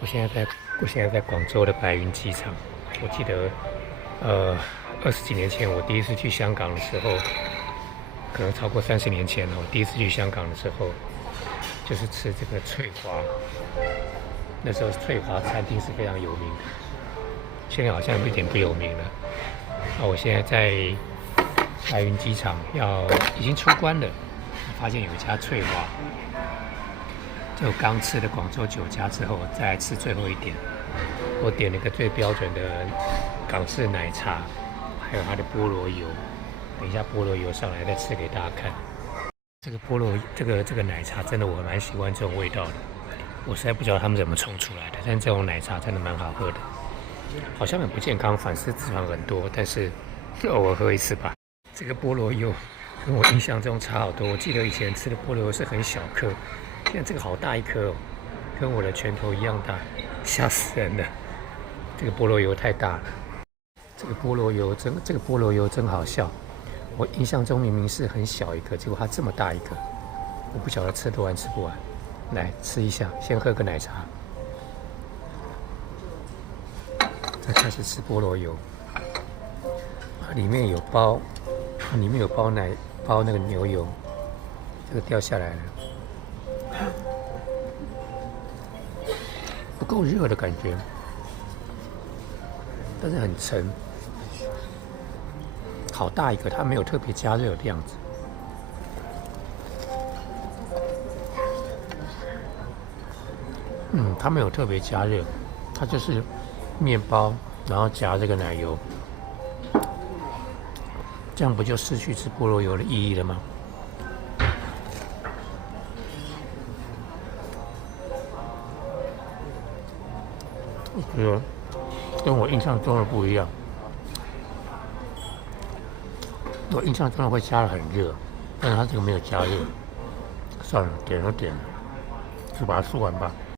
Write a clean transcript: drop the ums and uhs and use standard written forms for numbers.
我现在在广州的白云机场。我记得，20几年前我第一次去香港的时候，可能超过30年前了。我第一次去香港的时候，就是吃这个翠华。那时候翠华餐厅是非常有名的，现在好像有一点不有名了。我现在在白云机场已经出关了，发现有一家翠华。就刚吃了广州酒家之后，再来吃最后一点。我点了一个最标准的港式奶茶，还有它的菠萝油。等一下菠萝油上来再吃给大家看。这个菠萝这个奶茶真的我蛮喜欢这种味道的。我实在不知道他们怎么冲出来的，但这种奶茶真的蛮好喝的。好像很不健康，反式脂肪很多，但是偶尔喝一次吧。这个菠萝油跟我印象中差好多。我记得以前吃的菠萝油是很小颗，现在这个好大一颗哦，跟我的拳头一样大，吓死人了。这个菠萝油太大了。这个菠萝油真好笑。我印象中明明是很小一颗，结果它这么大一颗，我不晓得吃得完吃不完。来吃一下，先喝个奶茶，再开始吃菠萝油。里面有包那个牛油，这个掉下来了，不够热的感觉，但是很沉。好大一个，它没有特别加热的样子。它没有特别加热，它就是面包，然后夹这个奶油，这样不就失去吃菠萝油的意义了吗？我觉得跟我印象中的不一样。我印象中的会加得很热，但是它这个没有加热。算了，点都点了，就把它吃完吧。